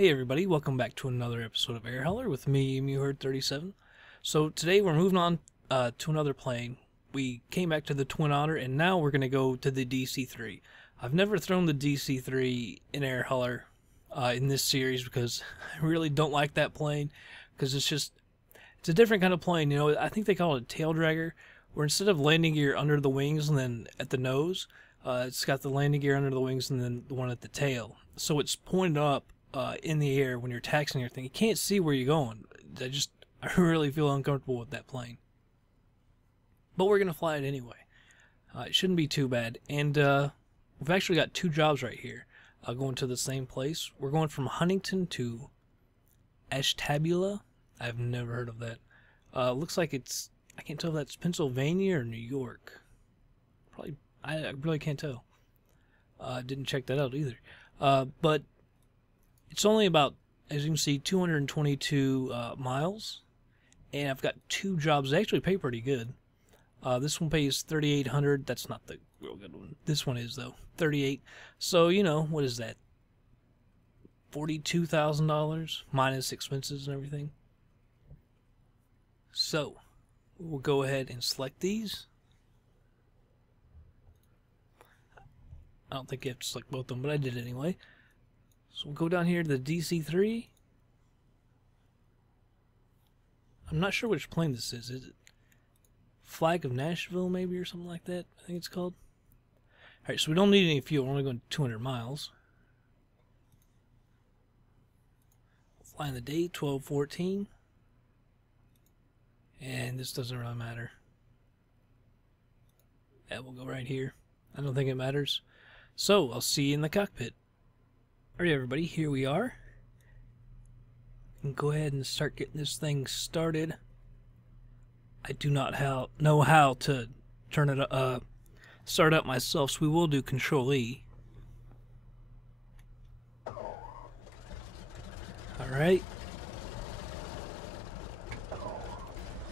Hey everybody, welcome back to another episode of AirHauler with me, MUHerd 37. So today we're moving on to another plane. We came back to the Twin Otter and now we're going to go to the DC-3. I've never thrown the DC-3 in AirHauler in this series because I really don't like that plane because it's a different kind of plane. You know, I think they call it a taildragger, where instead of landing gear under the wings and then at the nose, it's got the landing gear under the wings and then the one at the tail. So it's pointed up in the air when you're taxiing everything. You can't see where you're going. I really feel uncomfortable with that plane. But we're going to fly it anyway. It shouldn't be too bad. And we've actually got two jobs right here going to the same place. We're going from Huntington to Ashtabula. I've never heard of that. Looks like I can't tell if that's Pennsylvania or New York. Probably, I really can't tell. Didn't check that out either. But it's only about, as you can see, 222 miles, and I've got two jobs. They actually pay pretty good. This one pays $3,800. That's not the real good one. This one is, though, $38. So, you know, what is that? $42,000 minus expenses and everything. So, we'll go ahead and select these. I don't think you have to select both of them, but I did anyway. So we'll go down here to the DC-3. I'm not sure which plane this is. Is it Flag of Nashville, maybe, or something like that? I think it's called. Alright, so we don't need any fuel. We're only going 200 miles. Flying the day, 12:14. And this doesn't really matter. That will go right here. I don't think it matters. So, I'll see you in the cockpit. Alright everybody, here we are. And go ahead and start getting this thing started. I do not know how to turn it start up myself, so we will do Control E. Alright.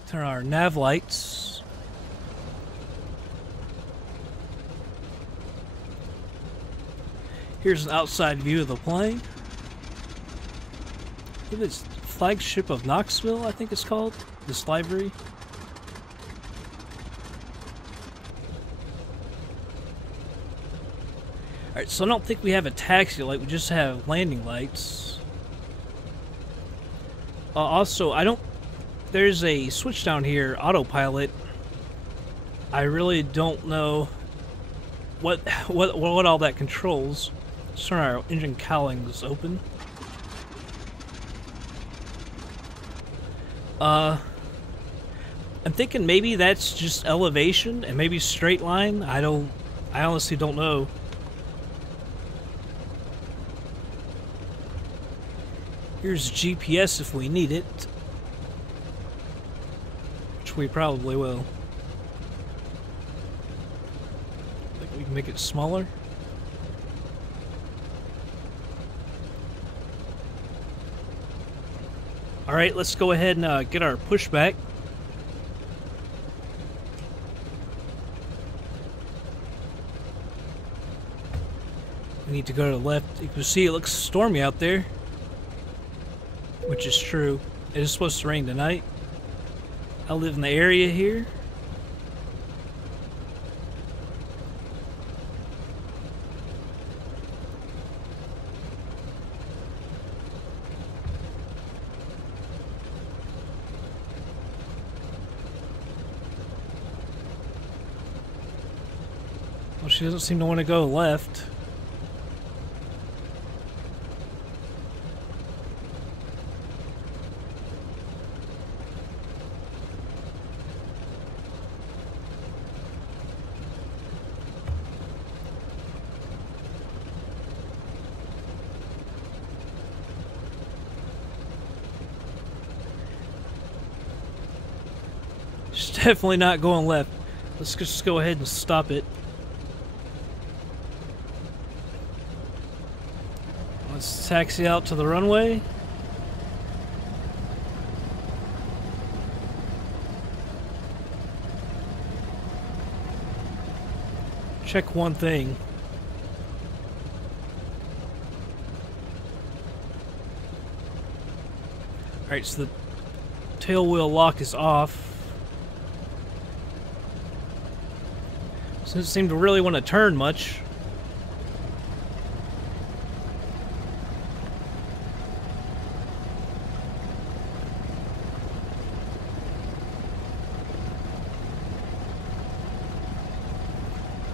Turn our nav lights. Here's an outside view of the plane. I think it's Flagship of Knoxville, I think it's called. This livery. Alright, so I don't think we have a taxi light, we just have landing lights. Also, there's a switch down here, autopilot. I really don't know what all that controls. Let's turn our engine cowlings open. I'm thinking maybe that's just elevation and maybe straight line. I honestly don't know. Here's GPS if we need it, which we probably will. Think we can make it smaller. Alright, let's go ahead and get our pushback. We need to go to the left. You can see it looks stormy out there, which is true. It is supposed to rain tonight. I live in the area here. Well, she doesn't seem to want to go left. She's definitely not going left. Let's just go ahead and stop it. Let's taxi out to the runway. Check one thing. Alright, so the tail wheel lock is off. Doesn't seem to really want to turn much.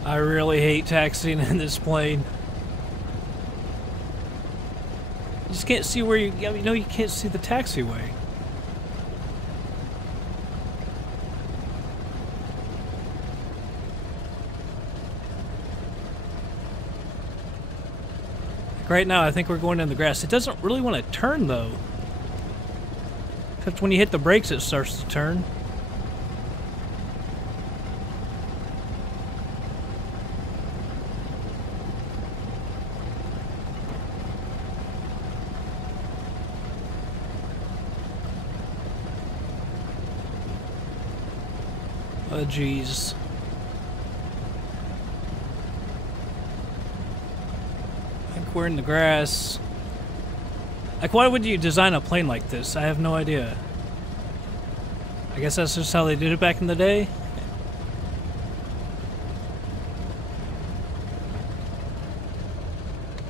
I really hate taxiing in this plane. You just can't see where you know, you can't see the taxiway. Right now, I think we're going in the grass. It doesn't really want to turn, though. Except when you hit the brakes, it starts to turn. Oh, jeez. We're in the grass. Like, why would you design a plane like this? I have no idea. I guess that's just how they did it back in the day.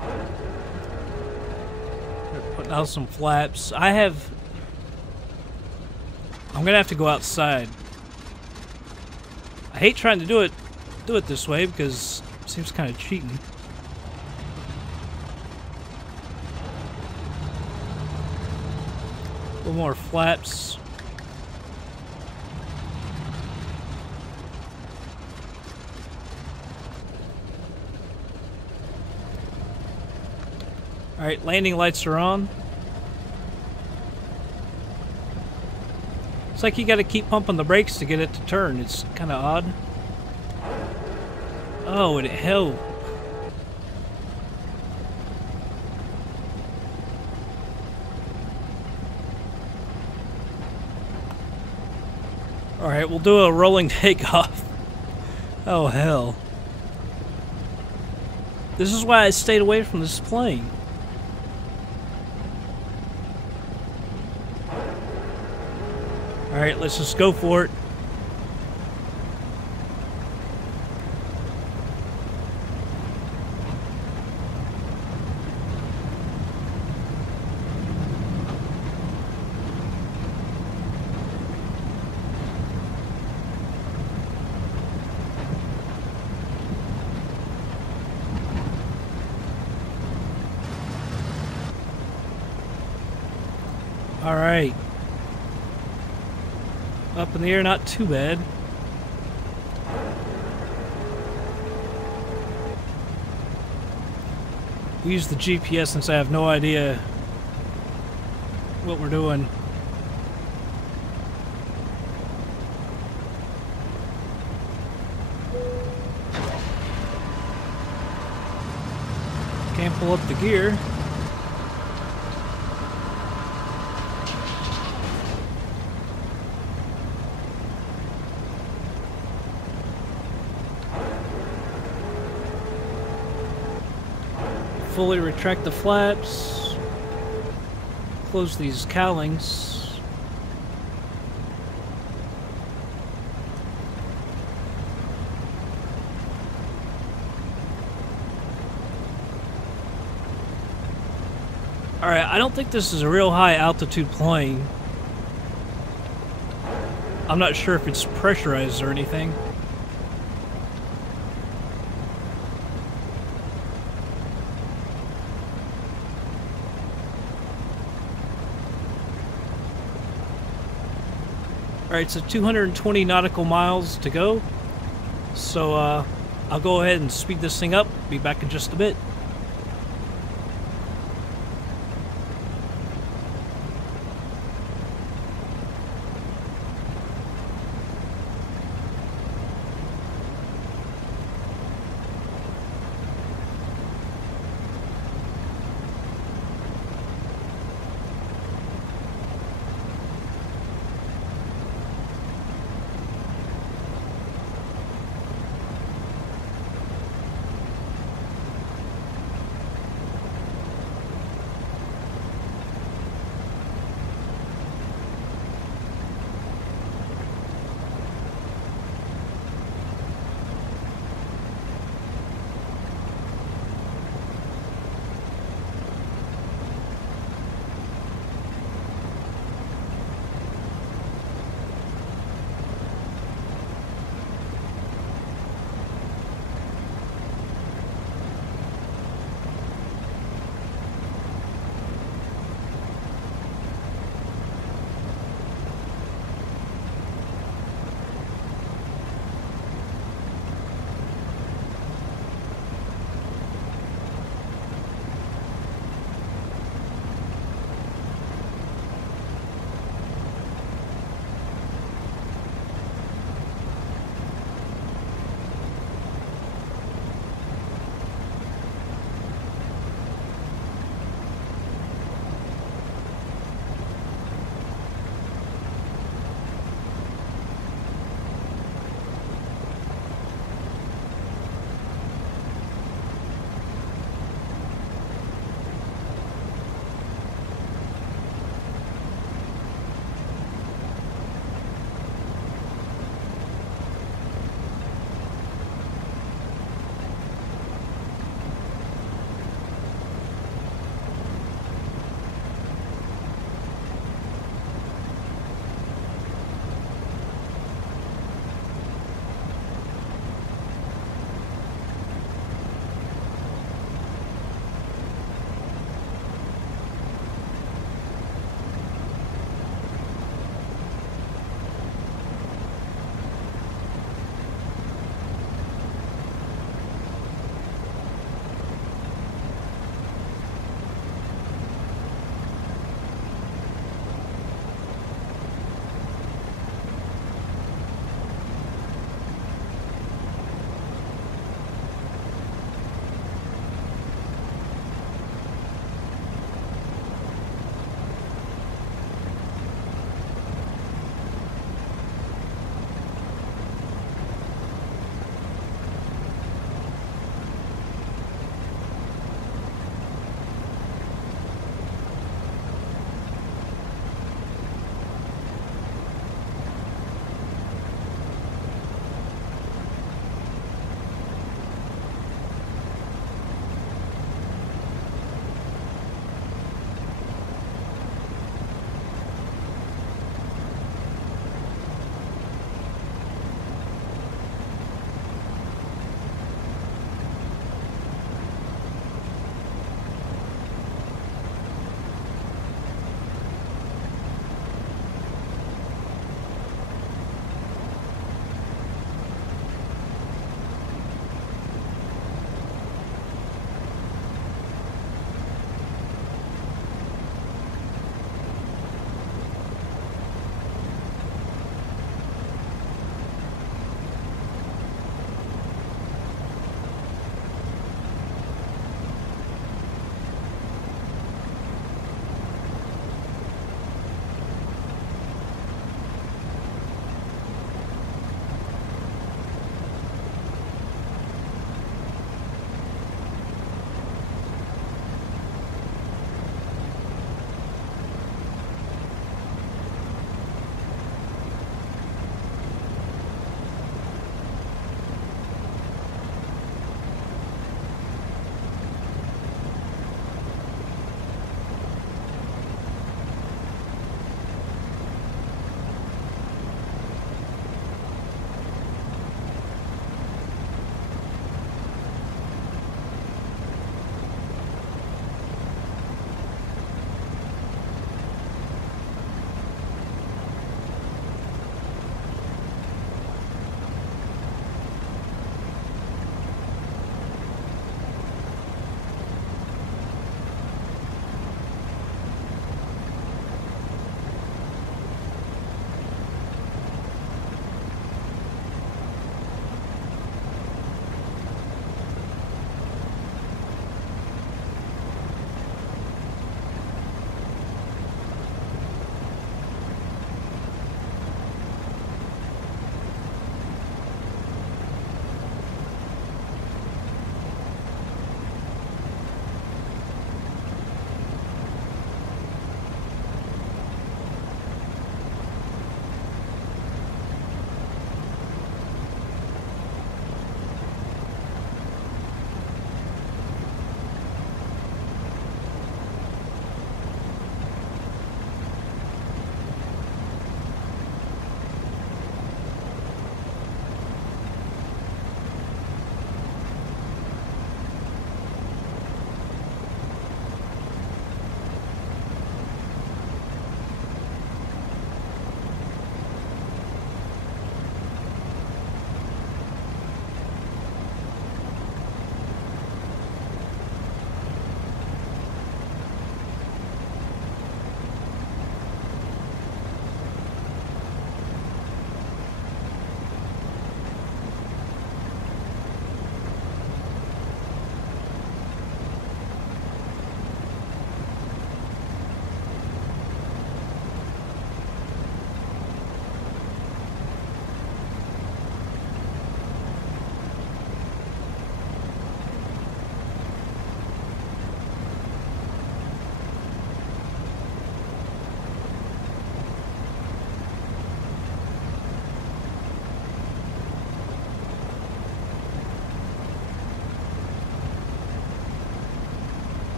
They're putting out some flaps. I'm gonna have to go outside. I hate trying to do it this way because it seems kind of cheating. A little more flaps. Alright, landing lights are on. It's like you gotta keep pumping the brakes to get it to turn. It's kinda odd. Oh, and it held. Alright, we'll do a rolling takeoff. Oh, hell. This is why I stayed away from this plane. Alright, let's just go for it. Alright. Up in the air, not too bad. We use the GPS since I have no idea what we're doing. Can't pull up the gear. Fully retract the flaps, close these cowlings. Alright, I don't think this is a real high altitude plane. I'm not sure if it's pressurized or anything. Alright, so 220 nautical miles to go. So, I'll go ahead and speed this thing up. Be back in just a bit.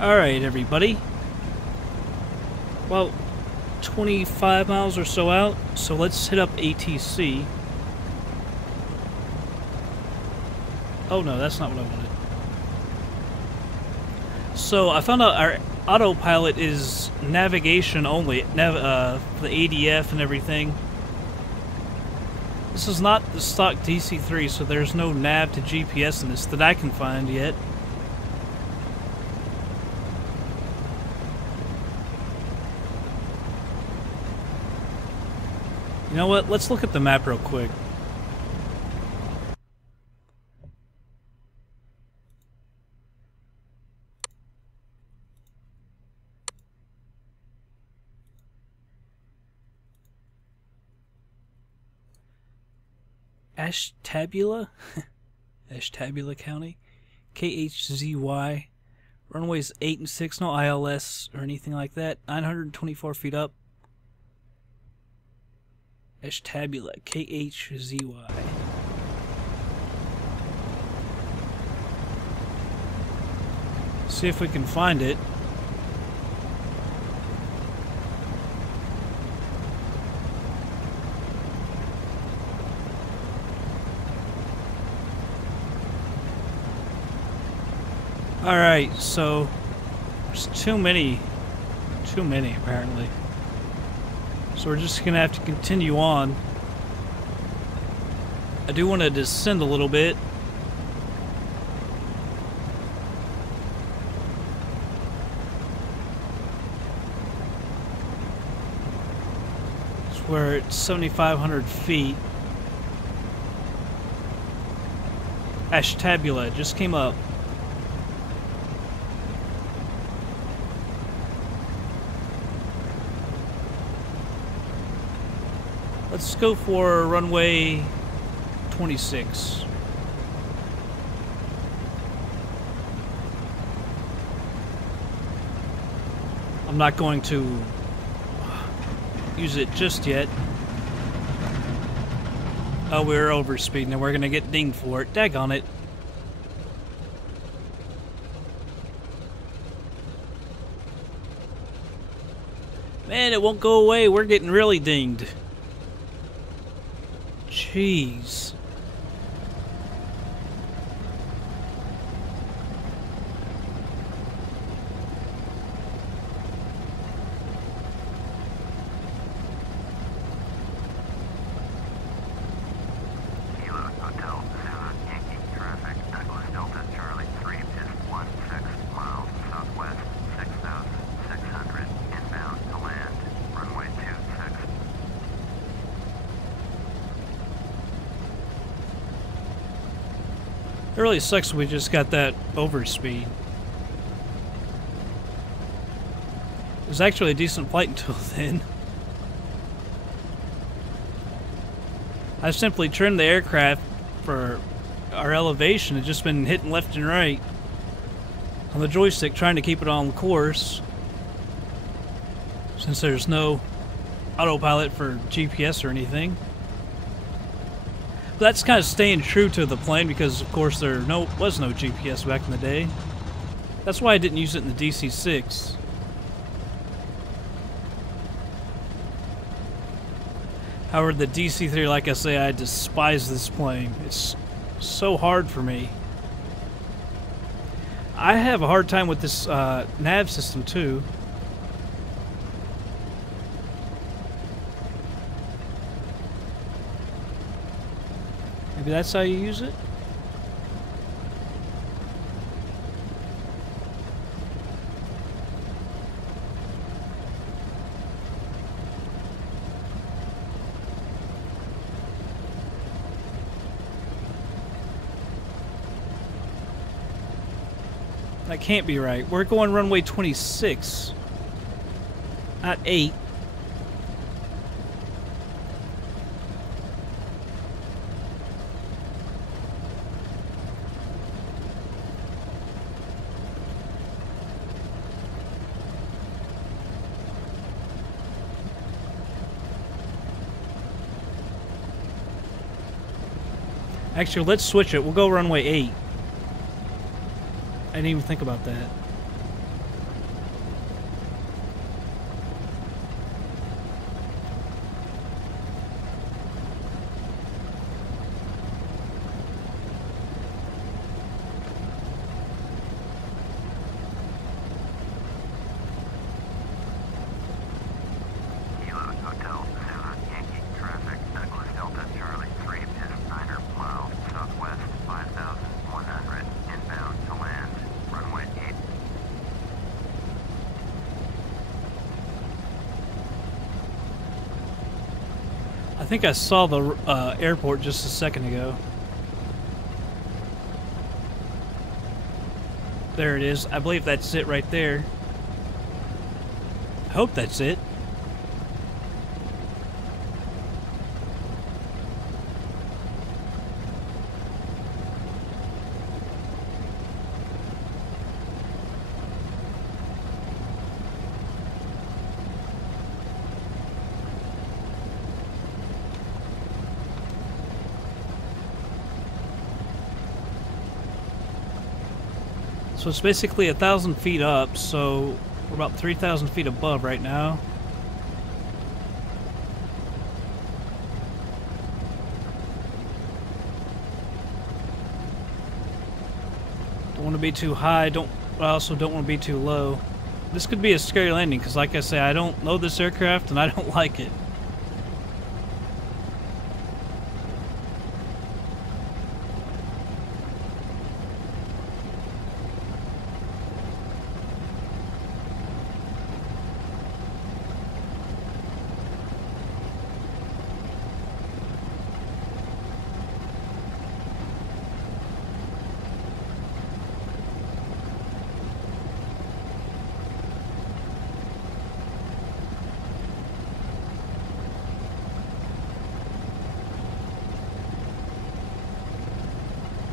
Alright, everybody. Well, 25 miles or so out, so let's hit up ATC. Oh no, that's not what I wanted. So I found out our autopilot is navigation only, the ADF and everything. This is not the stock DC-3, so there's no nav to GPS in this that I can find yet. You know what? Let's look at the map real quick. Ashtabula? Ashtabula County? KHZY. Runways 8 and 6, no ILS or anything like that. 924 feet up. Ashtabula, KHZY. See if we can find it. Alright, so there's too many apparently. So we're just gonna have to continue on. I do want to descend a little bit. We're at 7,500 feet. Ashtabula just came up. Let's go for runway 26. I'm not going to use it just yet. Oh, we're over speed and we're gonna get dinged for it. Daggone it. Man, it won't go away. We're getting really dinged. Jeez. It really sucks we just got that overspeed. It was actually a decent flight until then. I simply trimmed the aircraft for our elevation. It's just been hitting left and right on the joystick, trying to keep it on course. Since there's no autopilot for GPS or anything. But that's kind of staying true to the plane because, of course, there was no GPS back in the day. That's why I didn't use it in the DC-6. However, the DC-3, like I say, I despise this plane. It's so hard for me. I have a hard time with this nav system, too. Maybe that's how you use it? That can't be right. We're going runway 26, not 8. Actually, let's switch it. We'll go runway 8. I didn't even think about that. I think I saw the airport just a second ago. There it is. I believe that's it right there. I hope that's it. So it's basically 1,000 feet up, so we're about 3,000 feet above right now. Don't want to be too high, I also don't want to be too low. This could be a scary landing, because like I say, I don't know this aircraft and I don't like it.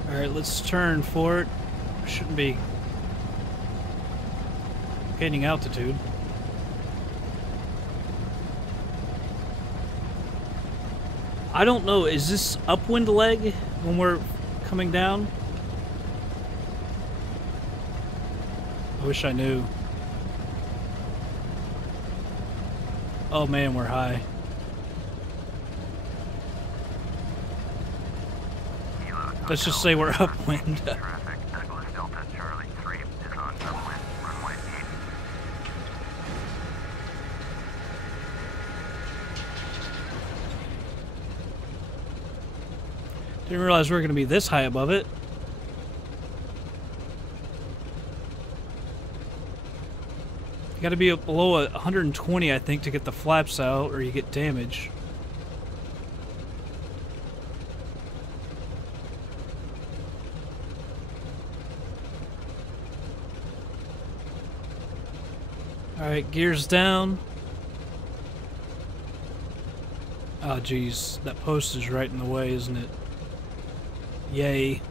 Alright, let's turn for it. Shouldn't be gaining altitude. I don't know, is this upwind leg when we're coming down? I wish I knew. Oh man, we're high. Let's just say we're upwind. Didn't realize we were going to be this high above it. You got to be below 120, I think, to get the flaps out, or you get damage. Alright, gears down. Oh geez, that post is right in the way, isn't it? Yay.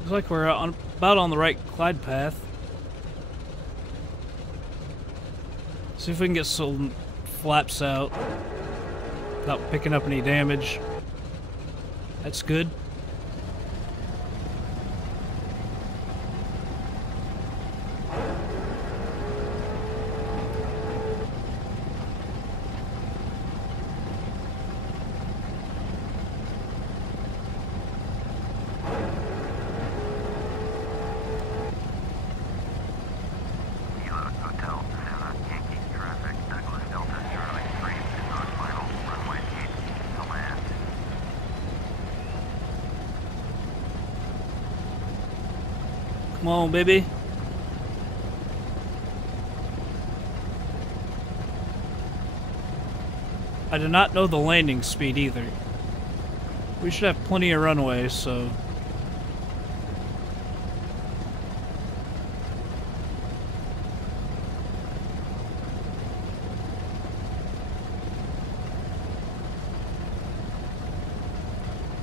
Looks like we're about on the right glide path. See if we can get some flaps out without picking up any damage. That's good. Come on, baby. I do not know the landing speed either. We should have plenty of runway, so...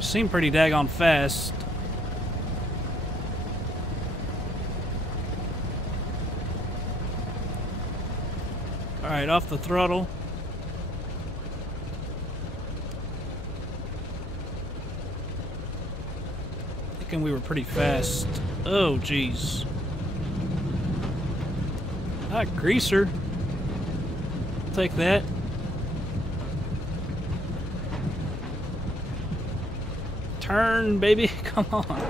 seem pretty daggone fast. Alright, off the throttle. Thinking we were pretty fast. Oh, jeez. Ah, greaser. Take that. Turn, baby. Come on.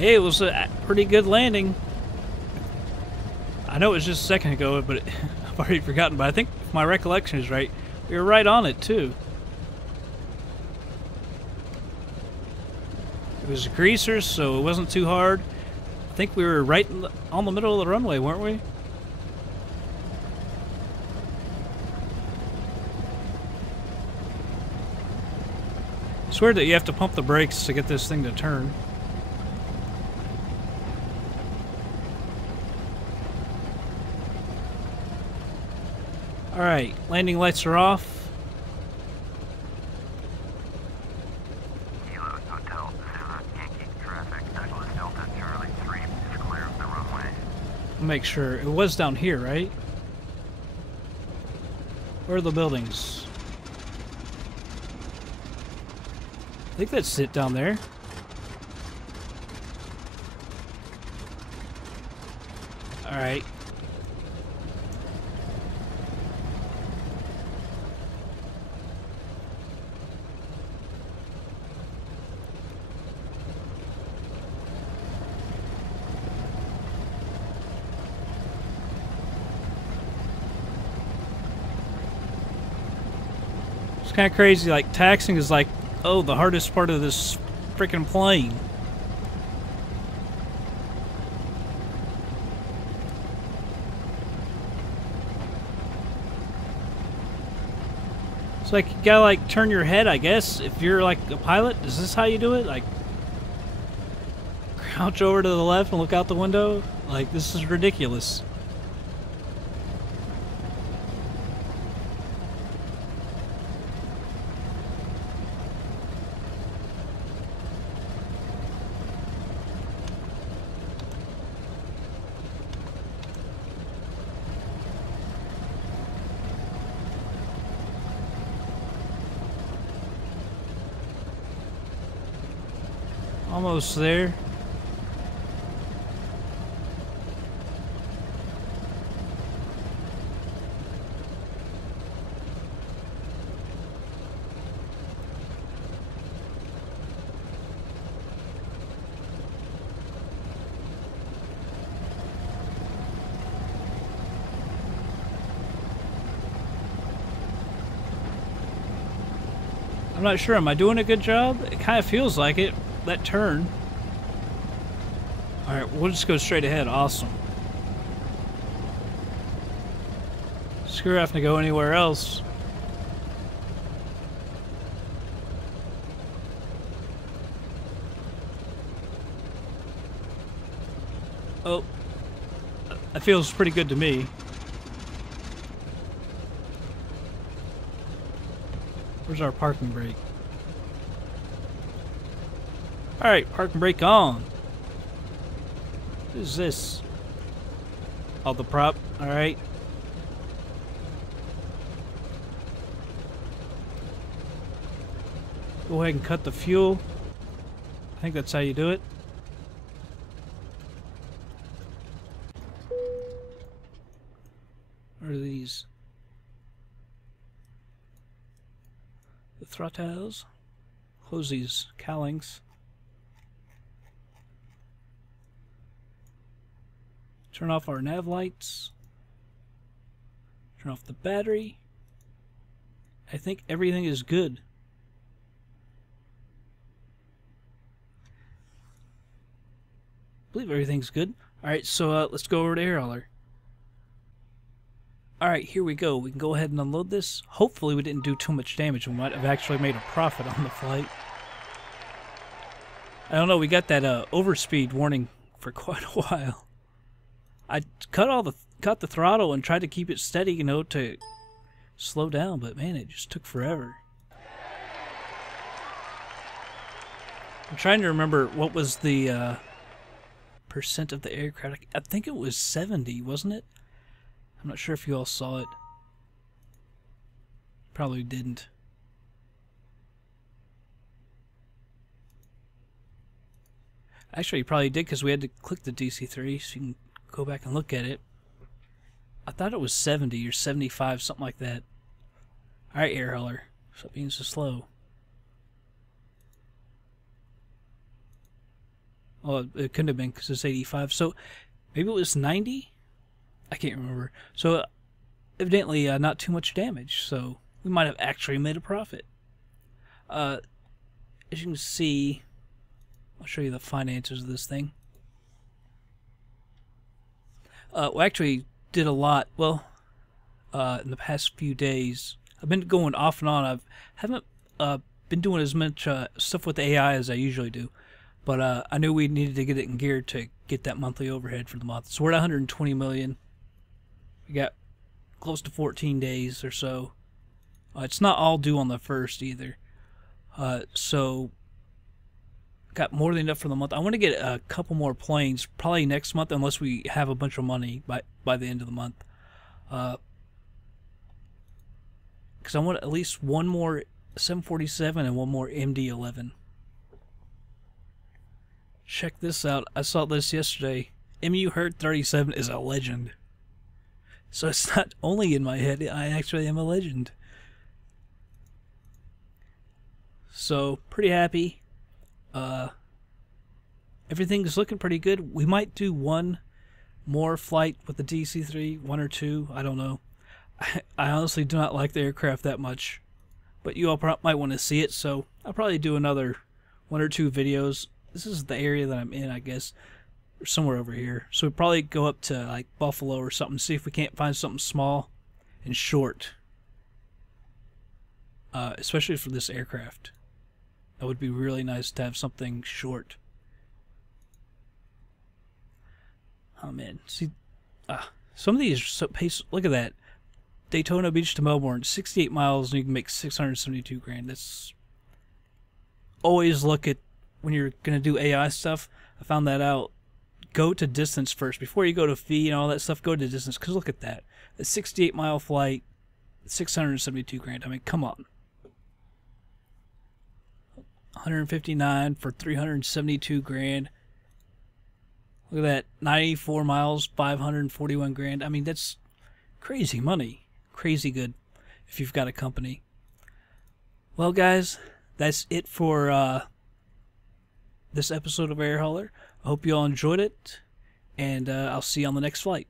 Hey, it was a pretty good landing. I know it was just a second ago, but I've already forgotten. But I think if my recollection is right, we were right on it too. It was greasers, so it wasn't too hard. I think we were right on the middle of the runway, weren't we? It's weird that you have to pump the brakes to get this thing to turn. Alright, landing lights are off. Make sure. It was down here, right? Where are the buildings? I think that's it down there. Alright. It's kind of crazy, like, taxiing is like, oh, the hardest part of this freaking plane. It's like, you gotta, like, turn your head, I guess, if you're, like, a pilot. Is this how you do it? Like, crouch over to the left and look out the window? Like, this is ridiculous. Almost there. I'm not sure. Am I doing a good job? It kind of feels like it. That turn. Alright, we'll just go straight ahead. Awesome. Screw having to go anywhere else. Oh. That feels pretty good to me. Where's our parking brake? Alright, parking brake on. What is this? Oh, the prop. Alright. Go ahead and cut the fuel. I think that's how you do it. What are these? The throttles. Close these cowlings. Turn off our nav lights. Turn off the battery. I think everything is good. I believe everything's good. Alright, so let's go over to air hauler. Alright, here we go. We can go ahead and unload this. Hopefully we didn't do too much damage. We might have actually made a profit on the flight. I don't know, we got that overspeed warning for quite a while. I cut the throttle and tried to keep it steady, you know, to slow down, but man, it just took forever. I'm trying to remember what was the percent of the aircraft. I think it was 70, wasn't it? I'm not sure if you all saw it. Probably didn't. Actually, you probably did because we had to click the DC-3, so you can go back and look at it. I thought it was 70 or 75, something like that. Alright, air hauler. Stop being so slow. Oh, it couldn't have been because it's 85. So maybe it was 90? I can't remember. So evidently not too much damage. So we might have actually made a profit. As you can see, I'll show you the finances of this thing. We actually did a lot. Well, in the past few days, I've been going off and on. I haven't been doing as much stuff with AI as I usually do, but I knew we needed to get it in gear to get that monthly overhead for the month. So we're at 120 million. We got close to 14 days or so. It's not all due on the 1st either. So got more than enough for the month. I want to get a couple more planes probably next month, unless we have a bunch of money by the end of the month. Because I want at least one more 747 and one more MD-11. Check this out. I saw this yesterday. MUHerd 37 is a legend. So it's not only in my head, I actually am a legend. So, pretty happy. Everything's looking pretty good. We might do one more flight with the DC-3, 1 or 2, I don't know. I honestly do not like the aircraft that much, but you all might want to see it, so I'll probably do another 1 or 2 videos. This is the area that I'm in, I guess, or somewhere over here. So we'll probably go up to like Buffalo or something, see if we can't find something small and short, especially for this aircraft. That would be really nice to have something short. Oh man, see, some of these are so pace. Look at that, Daytona Beach to Melbourne, 68 miles, and you can make 672 grand. That's always look at when you're gonna do AI stuff. I found that out. Go to distance first before you go to fee and all that stuff. Go to distance, because look at that, a 68-mile flight, 672 grand. I mean, come on. 159 for 372 grand. Look at that, 94 miles, 541 grand. I mean, that's crazy money. Crazy good if you've got a company. Well, guys, that's it for this episode of Air Hauler. I hope you all enjoyed it, and I'll see you on the next flight.